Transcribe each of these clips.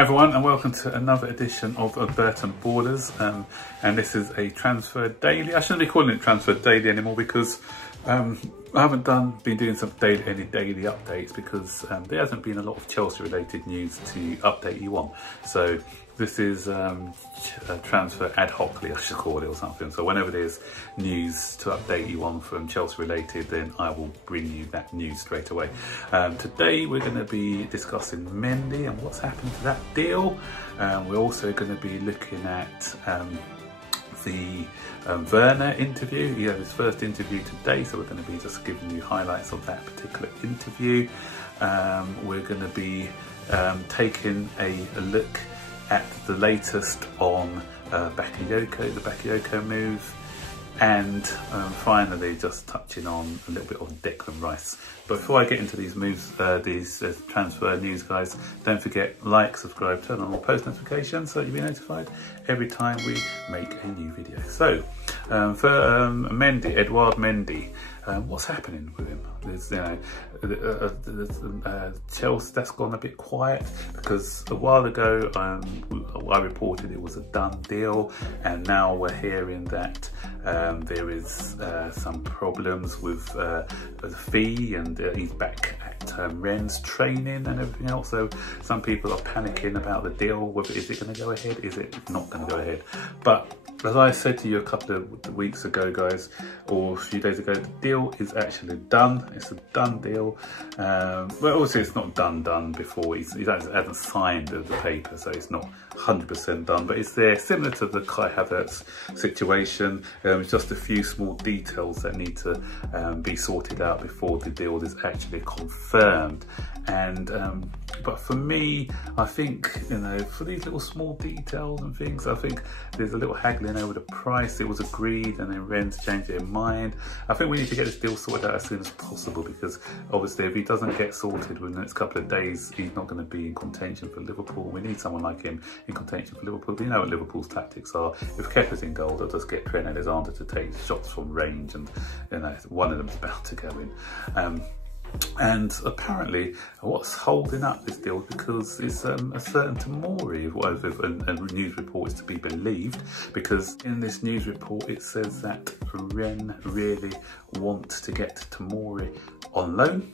Hi everyone, and welcome to another edition of Burton Borders, and this is a transfer daily. I shouldn't be calling it transfer daily anymore because I haven't been doing any daily updates because there hasn't been a lot of Chelsea related news to update you on. So this is a transfer ad hocly, I should call it, or something. So whenever there's news to update you on from Chelsea related, then I will bring you that news straight away. Today we're going to be discussing Mendy and what's happened to that deal. We're also going to be looking at the Werner interview. He had his first interview today, so we're going to be just giving you highlights of that particular interview. We're going to be taking a look at the latest on the Bakayoko move, and finally just touching on a little bit on Declan Rice. But before I get into these moves, these transfer news, guys, don't forget, like, subscribe, turn on all post notifications so you'll be notified every time we make a new video. So for Mendy, Edouard Mendy, what's happening with him? There's, Chelsea, that's gone a bit quiet because a while ago I reported it was a done deal, and now we're hearing that there is some problems with the fee, and he's back at Rennes training and everything else. So some people are panicking about the deal. Whether is it going to go ahead? Is it not going to go ahead? But as I said to you a couple of weeks ago, guys, or a few days ago, the deal is actually done. It's a done deal. Well, obviously it's not done before. He hasn't signed the paper, so it's not 100% done, but it's there, similar to the Kai Havertz situation. Just a few small details that need to be sorted out before the deal is actually confirmed. And but for me, I think, for these little small details and things, I think there's a little haggling over the price. It was agreed and then Rennes changed their mind. I think we need to get this deal sorted out as soon as possible, because obviously if he doesn't get sorted within the next couple of days, he's not going to be in contention for Liverpool. We need someone like him in contention for Liverpool. You know what Liverpool's tactics are. If Kepa's in goal, they'll just get Trent Alexander to take shots from range, and one of them's bound to go in. And apparently what's holding up this deal, because it's a certain Tomori, a news report is to be believed, because in this news report it says that Rennes really want to get Tomori on loan,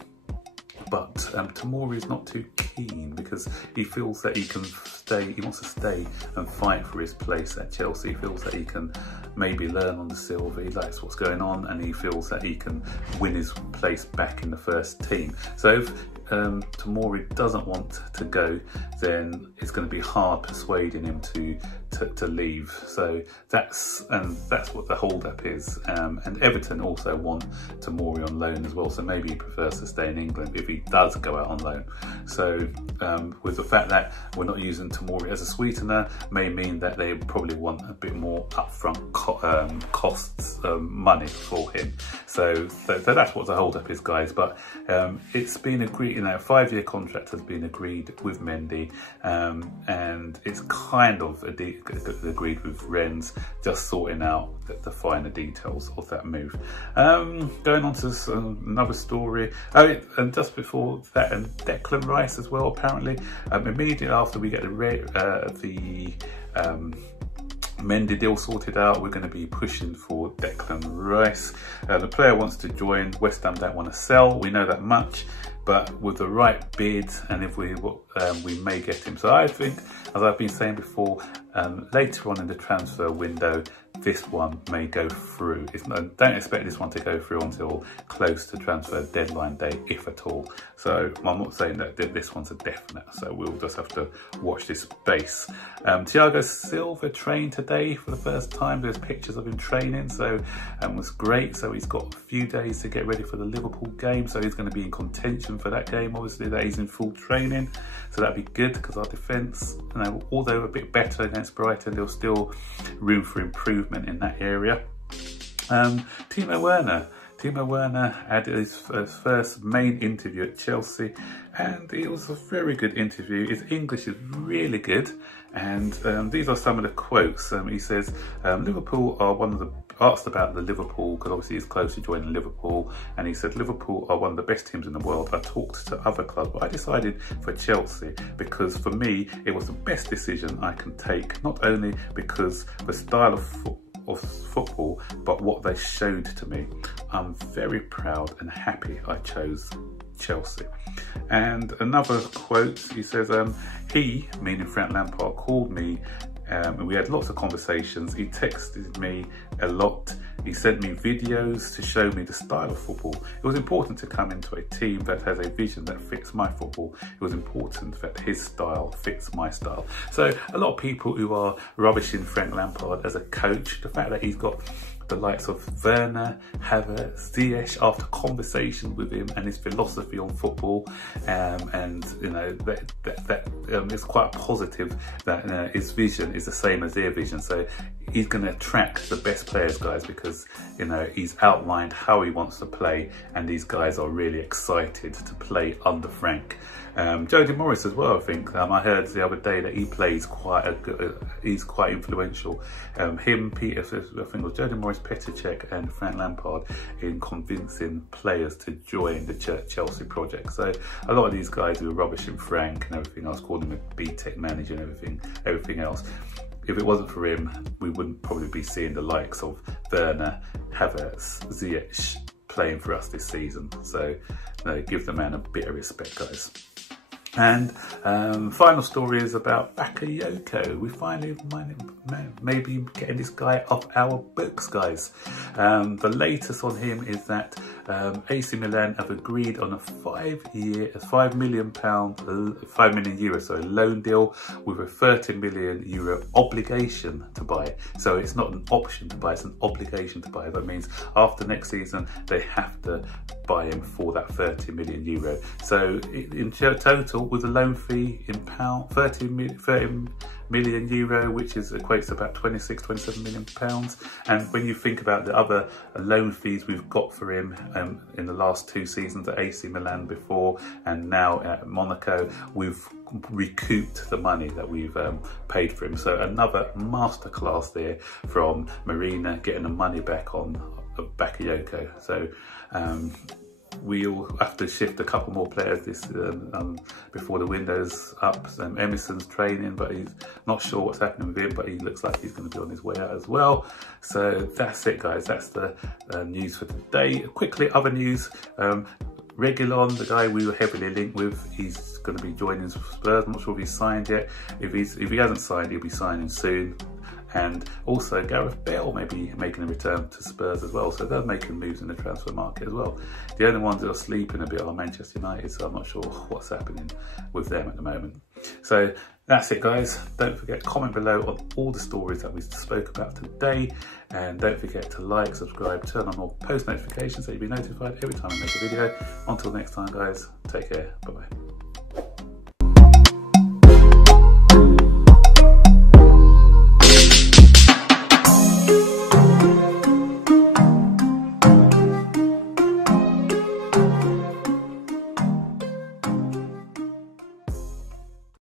but Tomori is not too keen because he feels that he can stay, he wants to stay and fight for his place at Chelsea. He feels that he can maybe learn on the silver, he likes what's going on, and he feels that he can win his place back in the first team. So if Tomori doesn't want to go, then it's going to be hard persuading him to leave. So that's what the hold-up is. And Everton also want Tomori on loan as well, so maybe he prefers to stay in England if he does go out on loan. So with the fact that we're not using Tomori as a sweetener, may mean that they probably want a bit more upfront costs, money for him. So that's what the hold-up is, guys. But it's been agreed, a 5-year contract has been agreed with Mendy, and it's kind of agreed with Rennes, just sorting out the finer details of that move. Going on to another story, and just before that, and Declan Rice as well, apparently immediately after we get the Mendy deal sorted out, we're going to be pushing for Declan Rice. The player wants to join. West Ham don't want to sell, we know that much, but with the right bid, and if we may get him. So I think, as I've been saying before, later on in the transfer window, this one may go through. Don't expect this one to go through until close to transfer deadline day, if at all. So I'm not saying that this one's a definite, so we'll just have to watch this space. Thiago Silva trained today for the first time. There's pictures of him training, so was great. So he's got a few days to get ready for the Liverpool game, so he's going to be in contention for that game. Obviously that he's in full training, so that'd be good, because our defence, although a bit better against Brighton, there's still room for improvement in that area. Timo Werner had his first main interview at Chelsea, and it was a very good interview. His English is really good, And these are some of the quotes. He says, Liverpool are one of the, asked about the Liverpool, because obviously he's close to joining Liverpool, and he said, Liverpool are one of the best teams in the world. I talked to other clubs, but I decided for Chelsea because for me, it was the best decision I can take, not only because the style of football, but what they showed to me. I'm very proud and happy I chose Chelsea. And another quote, he says, he, meaning Frank Lampard, called me and we had lots of conversations. He texted me a lot. He sent me videos to show me the style of football. It was important to come into a team that has a vision that fits my football. It was important that his style fits my style. So a lot of people who are rubbishing Frank Lampard as a coach, the fact that he's got the likes of Werner, Havertz, Ziyech, after conversation with him and his philosophy on football, and you know that it's quite positive that his vision is the same as their vision. So he's going to attract the best players, guys, because you know he's outlined how he wants to play, and these guys are really excited to play under Frank. Jody Morris as well, I think. I heard the other day that he plays quite a good, he's quite influential. Him, Peter, I think it was Jody Morris, Petr Cech and Frank Lampard in convincing players to join the Chelsea project. So a lot of these guys who were rubbishing Frank and everything else, calling him a B-Tech manager and everything else, if it wasn't for him, we wouldn't probably be seeing the likes of Werner, Havertz, Ziyech playing for us this season. So give the man a bit of respect, guys. And final story is about Bakayoko. We finally maybe getting this guy off our books, guys. The latest on him is that AC Milan have agreed on a 5-year, €5 million loan deal with a €30 million obligation to buy. So it's not an option to buy, it's an obligation to buy. That means after next season, they have to buy him for that €30 million. So in total, with a loan fee in pound, 30 million euro, which is equates to about 27 million pounds. And when you think about the other loan fees we've got for him in the last 2 seasons at AC Milan before and now at Monaco, we've recouped the money that we've paid for him. So another masterclass there from Marina, getting the money back on Bakayoko. So we'll have to shift a couple more players this before the window's up. Emerson's training, but he's not sure what's happening with him, but he looks like he's going to be on his way out as well. So that's it, guys. That's the news for today. Quickly, other news. Reguilon, the guy we were heavily linked with, he's going to be joining Spurs. I'm not sure if he's signed yet. If he hasn't signed, he'll be signing soon. And also Gareth Bale may be making a return to Spurs as well. So they're making moves in the transfer market as well. The only ones that are sleeping a bit are Manchester United, so I'm not sure what's happening with them at the moment. So that's it, guys. Don't forget, comment below on all the stories that we spoke about today. And don't forget to like, subscribe, turn on all post notifications so you'll be notified every time I make a video. Until next time, guys, take care. Bye-bye.